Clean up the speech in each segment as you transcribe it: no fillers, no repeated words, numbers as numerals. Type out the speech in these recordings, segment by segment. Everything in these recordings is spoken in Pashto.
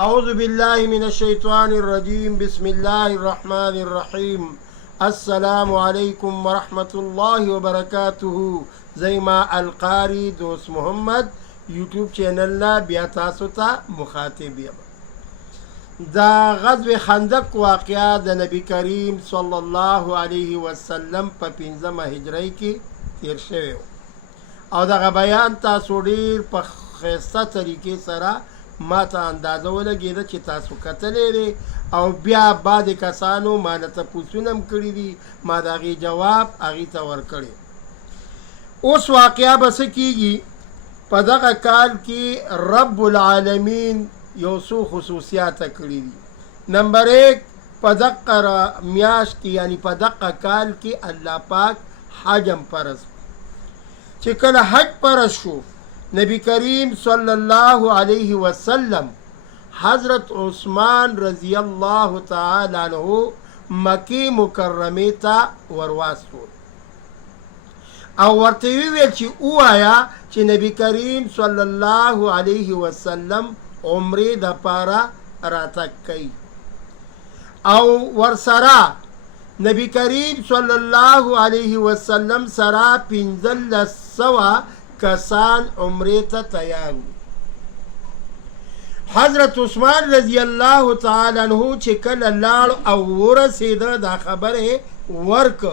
أعوذ بالله من الشيطان الرجيم. بسم الله الرحمن الرحيم. السلام عليكم ورحمة الله وبركاته. زيما القاري دوست محمد يوتيوب چینل نا بیا تاسو ته مخاطب یم. دا غزو خندق واقعا د نبی کریم صلی الله علیه وسلم په 15 هجری کې تیر شوی او دغه بیان تاسو ډیر په خسته طریقې سره ما ته اندازه ولګېده چې تاسو کتلی دی او بیا بعد کسانو ما نه تپوسونه هم کړي دي، ما د هغې جواب هغې ته ورکړی. اوس واقعه به څه کېږي؟ په دغه کال کې رب العالمین یو څو خصوصیاته کړي دي. نمبر 1، په دغه میاشت کې یعنی په دغه کال کې الله پاک حج هم فرض چې کله حج فرض شو، نبی کریم صلی الله علیه وسلم حضرت عثمان رضی الله تعالی عنہ مکی مکرمه ته ورواستول او ورته ویل چې وایا چې نبی کریم صلی الله علیه وسلم عمره د پاره راتګ کوي او ورسره نبی کریم صلی الله علیه وسلم سره 1500 کسان عمره ته تیار وو. حضرت عثمان رضی الله تعالی عنہ چې کله لاړ او ورسېده دا خبره ورک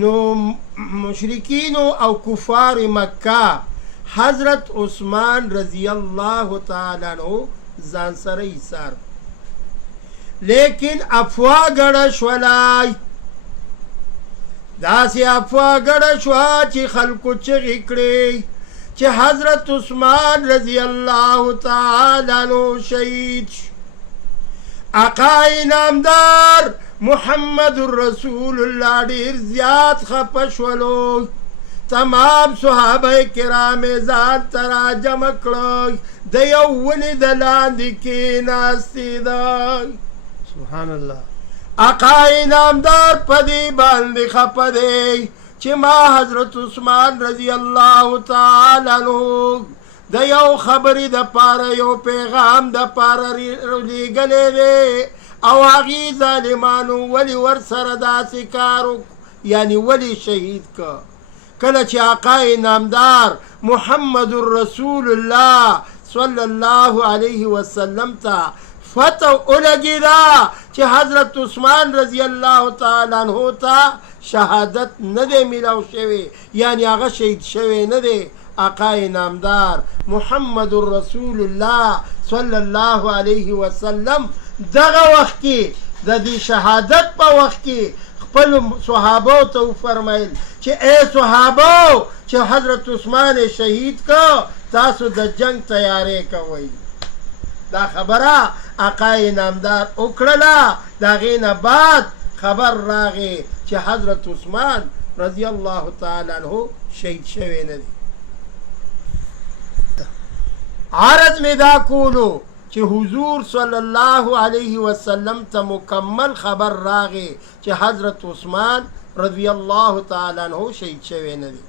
نو مشرکینو او کفار مکه حضرت عثمان رضی الله تعالی عنہ ځان سره ایثار، لیکن افوا ګډه شولای، داسې افوا ګډه شوه چې خلکو چغې کړې چې حضرت عثمان رضی الله تعالی عنہ شهید شو. آقا انعامدار محمد رسول الله ډېر زیات خفه شولو. تمام صحابه کرام ځان ته راجمع کړل، د یو ونې د لاندې کېناستېدل. سبحان الله. آقا انعامدار پدی باندې خفه دی چې ما حضرت عثمان رضی الله تعالی عنہ د یو خبرې د پاره یو پیغام د پاره لیږلی دی او هغې ظالمانو ولې ورسره داسې کار یعنی ولې شهید که. کله چې آقا انعامدار محمد رسول الله صلی الله علیه وسلم ته فتح ولګېده چې حضرت عثمان رضی الله تعالی عنہ ته شهادت نه دی میلاو شوی، یعنی هغه شهید شوی نه دی. آقا انعامدار محمد رسول الله صلی الله علیه وسلم دغه وخت کې د دې شهادت په وخت کې خپل صحابو ته وفرمیل چې ای صحابو چې حضرت عثمان شهید که تاسو د جنگ تیاری کوئ. دا خبره آقا انعامدار وکړله. د هغې نه بعد خبر راغی چې حضرت عثمان رضی الله تعالی عنہ شهید شوی نه دی. عرض می دا کولو چې حضور صلی الله علیه وسلم ته مکمل خبر راغی چې حضرت عثمان رضی الله تعالی عنہ شهید شوی نه دی.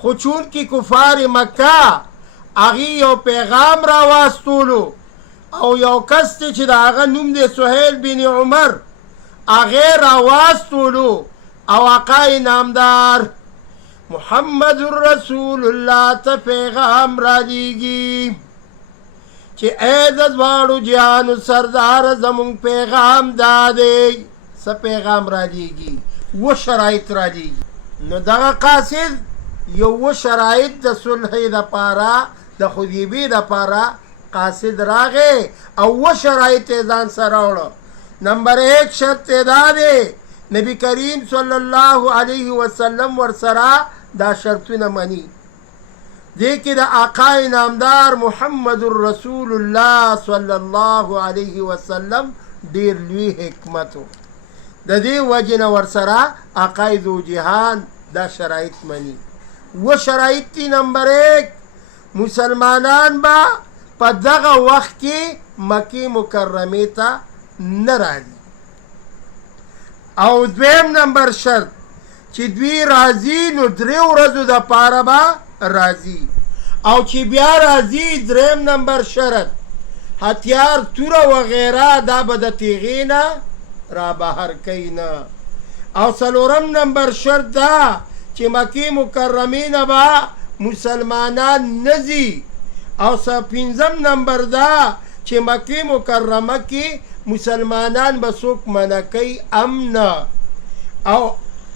خو چون کې کفار مکه هغې یو پیغام را واستولو او یو کس چې د هغه نوم دی سهیل بن عمر، هغې را واستولو او آقا انعامدار محمد رسول الله ته پیغام را لیږي چې ای د دواړو جهانو سردار زمونږ پیغام دا دی. څه پیغام را لیږي؟ 2 شرایط را لیږي. نو دغه قاصد یو شرایط د صلح دپاره د حدیبیې دپاره قاصد راغی او 2 شرایط یې ځان سره وړه. نمبر 1 شرط یې دا دی نبی کریم صلی الله علیه وسلم ورسره دا شرطونه مني. دې کې د آقا انعامدار محمد رسول الله صلی الله علیه وسلم ډېر لوی حکمت و. د دې وجې نه ورسره آقا ذو جهان دا شرایط مني. 2 شرایط دي. نمبر 1، مسلمانان به په دغه وخت کې مکې مکرمې ته نه راځي. او 2م نمبر شرط چې دوی راځي نو 3 ورځو دپاره به راځي او چې بیا راځي 3م نمبر شرط هتیار توره وغیره دا به د تیغې نه را بهر کوي نه. او څلورم نمبر شرط دا چې مکې مکرمې نه به مسلمانان نه ځي. او پنځم نمبر دا چې مکې مکرمه کې مسلمانان به څوک منع کوي هم نه. او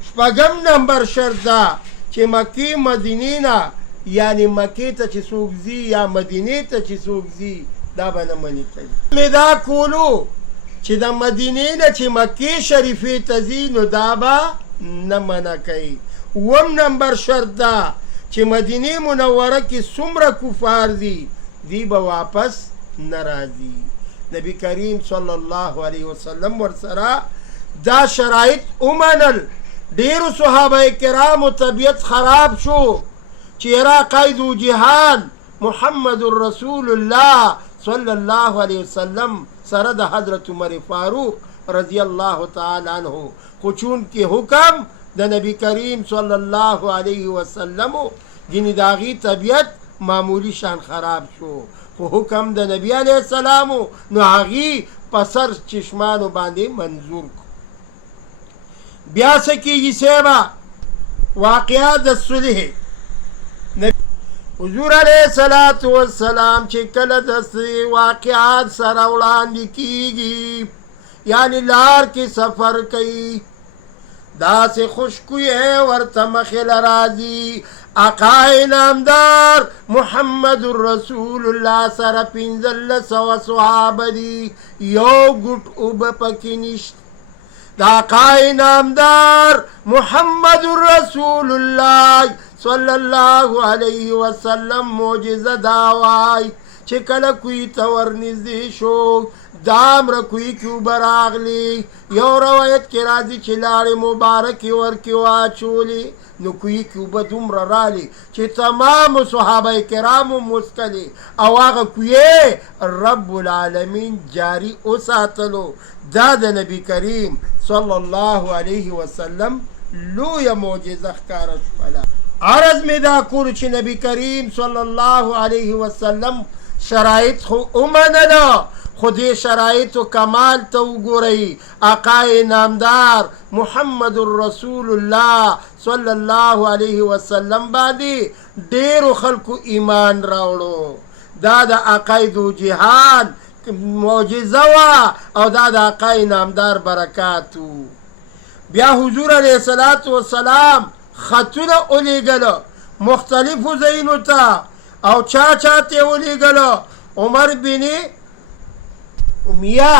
شپږم نمبر شرط دا چې مکې مدینې نه یعنی مکې ته چې څوک ځي یا مدینې ته چې څوک ځي دا به نه منې کوي. مې دا کولو چې د مدینې نه چې مکې شریفې ته ځي نو دا به نه منع کوي. اووم نمبر شرط دا چې مدینې منوره کې څومره کفار دي دی به واپس نه راځي. نبی کریم صلی الله علیه وسلم ورسره دا شرایط ومنل. ډېرو صحابه کرامو طبیعت خراب شو چې یاره قید و جهان محمد رسول الله صلی الله علیه وسلم سره د حضرت عمر فاروق رضی الله تعالی عنه. خو چون کې حکم د نبی کریم صلی الله علیه وسلم ګینې د هغې طبیعت معمولی شان خراب شو خو حکم د نبی علیه السلام نو هغې په سر چشمانو باندې منظور کړو. بیا څه کېږي صاحبه واقعات د صلح. حضور علیه الصلاة والسلام چې کله د واقعات سره وړاندې کېږي یعنی لار کې سفر کوي داسې خوشګویی ورته مخې له راځي. آقای نامدار محمد رسول الله سره 1500 صحابه دي یو ګوټ اوبه پکې نشته. د آقای نامدار محمد رسول الله صلی الله علیه وسلم معجزه دا وای چې کله کوی ته ورنږدې شو دامره کوی کې اوبه راغلي. یو روایت کې راځي چې لاړې مبارکې ورکې واچولې نو کوی کې اوبه دومره رالي چې تمامو صحابه کرامو مسکلي او هغه کوی رب العالمین جاری وساتلو. دا د نبی کریم صلی الله علیه وسلم لویه معجزه ښکاره شوله. عرض مې دا کولو چې نبی کریم صلی الله علیه وسلم شرایط خو ومنله خو دې شرایطو کمال ته وګورئ. آقای نامدار محمد رسول الله صلی الله علیه وسلم باندې ډېرو خلکو ایمان راوړو. دا د عقاید و جهان معجزه وه او دا د آقای نامدار برکات و. بیا حضور علیه الصلاة والسلام خطونه ولیږله مختلفو ځایونو ته او چا ته ولیږله. عمر بن امیه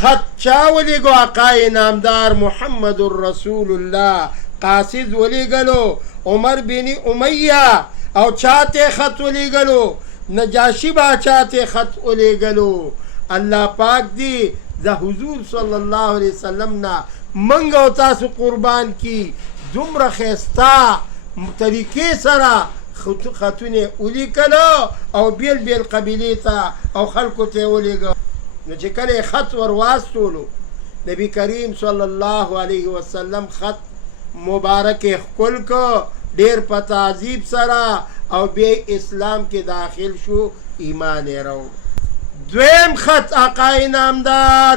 خط چا ولیږو آقای نامدار محمد رسول الله. قاصد ولیږلو عمر بن امیه او چا ته خط ولیږلو نجاشی باچا ته خط ولیږلو. الله پاک دی د حضور صلی الله علیه وسلم نه منګ او تاسو قربان کی دومره ښایسته طریقې سره خطونه ولیکلو او بیل بیل قبیلې ته او خلکو ته ولیږه. نو چې کله خط ور واستولو نبی کریم صلی الله علیه وسلم خط مبارک ښکل کو ډېر په تعذیب سره او بیا اسلام کې داخل شو ایمان یې راوړ. دویم خط آقای نامدار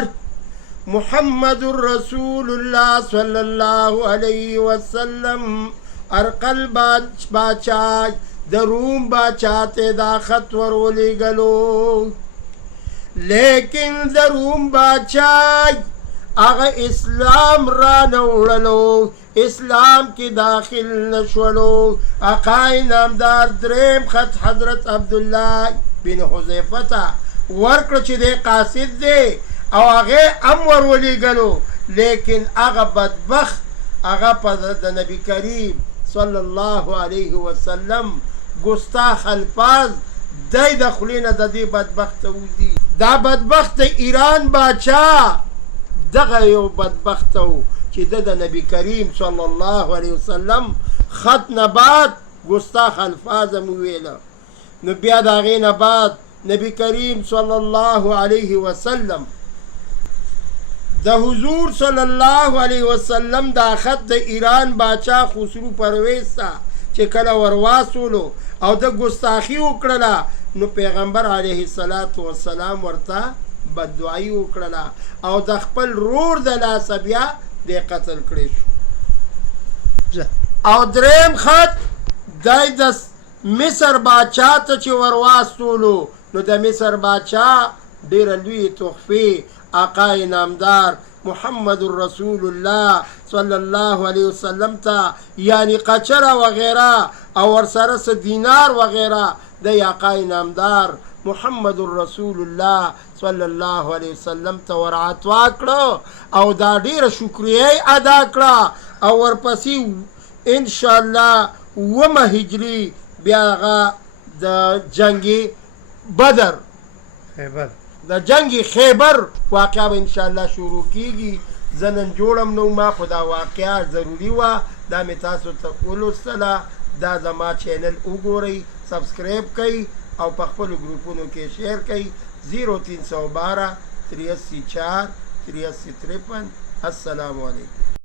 محمد رسول الله صلی الله علیه وسلم ارقل باچا د روم باچا ته دا خط ور ولیږلو. لیکن د روم باچا هغه اسلام را نه وړلو اسلام کې داخل نشولو. آقای نامدار دریم خط حضرت عبدالله بن حذیفه ته ورکړه چې دی قاصد دی او هغه هم ور ولیږلو. لیکن هغه بدبخت هغه په د نبی کریم صلی الله علیه وسلم ګستاخ الفاظ دی د خولې نه د دې بدبخت وځي. دا بدبخت ایران باچا دغه یو بدبخت و چې د نبی کریم صلی الله علیه وسلم خط نه بعد ګستاخ الفاظ هم وویله. نو بیا د هغې نه بعد نبی کریم صلی الله علیه وسلم د حضور صلی الله علیه وسلم دا خط د ایران باچا خسرو پرویز ته چې کله ور واستولو او د ګستاخي وکړله نو پیغمبر علیه السلام ورته بددعایي وکړله او د خپل رور د لاسه بیا دی قتل کړی شو. او دریم خط دی د مصر باچا ته چې ورواستولو نو د مصر باچا ډېره لوی تحفې آقای نامدار محمد رسول الله صلی الله علیه وسلم ته یعنی قچره وغیره او ورسره څه دینار وغیره د آقای نامدار محمد رسول الله صلی الله علیه وسلم ته ورعطوا کړه او دا ډیره شکریه ادا کړه او ورپسې ان شاء الله 9 هجری بیا هغه د جنگ بدر د جنگ خیبر واقعا به ان شاء الله شروع کیږي. زه نن جوړم نو ما خو دا واقعا ضروري وه دا مې تاسو ته ولوستله. دا زما چینل وګورئ، سبسکرایب کوئ او په خپلو ګروپونو کې شیر کوئ. 0312 83 4 83 53. السلام علیکم.